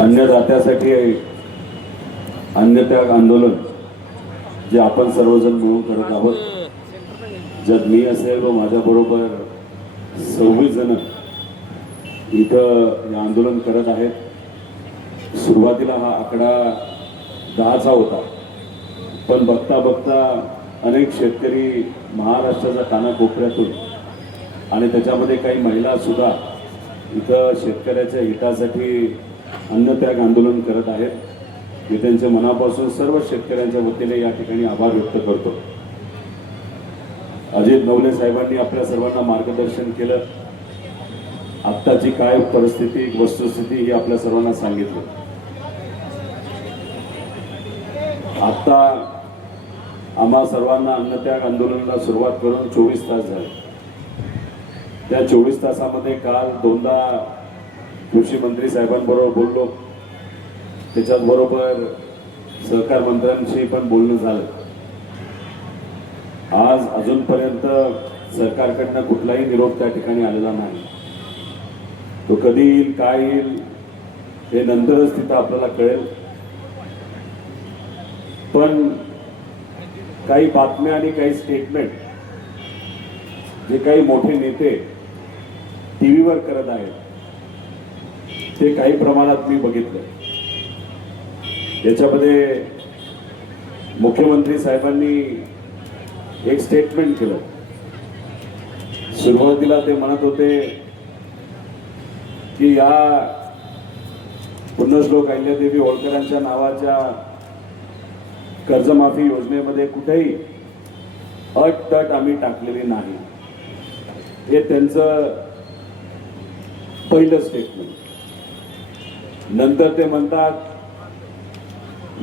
अन्नदात्यासाठी अन्नत्याग आंदोलन जे आपण सर्वजण मिळून करत आहोत, जर मी असेल व माझ्याबरोबर 26 जण इथं हे आंदोलन करत आहेत। सुरुवातीला हा आकडा 10चा होता, पण बघता बघता अनेक शेतकरी महाराष्ट्राच्या कानाकोपऱ्यातून आणि त्याच्यामध्ये काही महिला सुद्धा इथं शेतकऱ्याच्या हितासाठी अन्नत्याग आंदोलन करत आहेत। मी त्यांच्या मनापासून सर्व शेतकऱ्यांच्या वतीने या ठिकाणी आभार व्यक्त करतो। अजित नवले साहेबांनी आपल्या सर्वांना मार्गदर्शन केलं, आत्ताची काय परिस्थिती वस्तुस्थिती ही आपल्या सर्वांना सांगितलं। आता आम्हा सर्वांना अन्नत्याग आंदोलनाला सुरुवात करून 24 तास झाले। त्या 24 तासामध्ये काल दोनदा कृषी मंत्री साहेबांबरोबर बोललो, त्याच्याबरोबर सहकार मंत्र्यांशी पण बोलणं झालं। आज अजूनपर्यंत सरकारकडनं कुठलाही निरोप त्या ठिकाणी आलेला नाही। तो कधी येईल काय येईल हे नंतरच तिथं आपल्याला कळेल, पण काही बातम्या आणि काही स्टेटमेंट जे काही मोठे नेते टीव्हीवर करत आहेत ते काही प्रमाणात मी बघितलं। याच्यामध्ये मुख्यमंत्री साहेबांनी एक स्टेटमेंट केलं। सुरुवातीला ते म्हणत होते की या पुण्यश्लोक अहिल्यादेवी होळकरांच्या नावाच्या कर्जमाफी योजनेमध्ये कुठेही अट-तट आम्ही टाकलेली नाही, हे त्यांचं पहिलं स्टेटमेंट। नंतर ते म्हणतात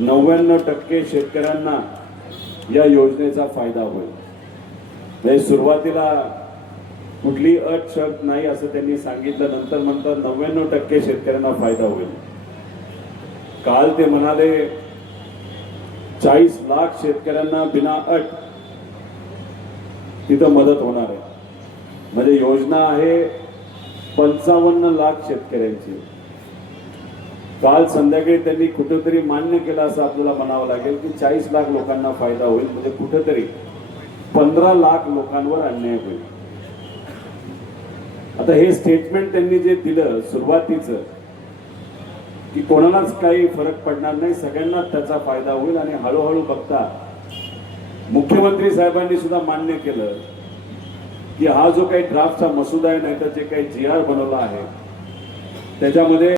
99% शेतकऱ्यांना या योजनेचा फायदा होईल। म्हणजे सुरुवातीला कुठली अट शर्त नाही असं त्यांनी सांगितलं, नंतर म्हणतात 99% शेतकऱ्यांना फायदा होईल। काल ते म्हणाले 40 लाख शेतकऱ्यांना बिना अट तिथं मदत होणार आहे। म्हणजे योजना आहे 55 लाख शेतकऱ्यांची। काल संध्याकाळी त्यांनी कुठेतरी मान्य केलं असं आपल्याला म्हणावं लागेल की 40 लाख लोकांना फायदा होईल, म्हणजे कुठेतरी 15 लाख लोकांवर अन्याय होईल। आता हे स्टेटमेंट त्यांनी जे दिलं सुरुवातीचं की कोणालाच काही फरक पडणार नाही, सगळ्यांना त्याचा फायदा होईल, आणि हळूहळू बघता मुख्यमंत्री साहेबांनी सुद्धा मान्य केलं की हा जो काही ड्राफ्टचा मसुदा आहे, नाही तर जे काही GR बनवला आहे त्याच्यामध्ये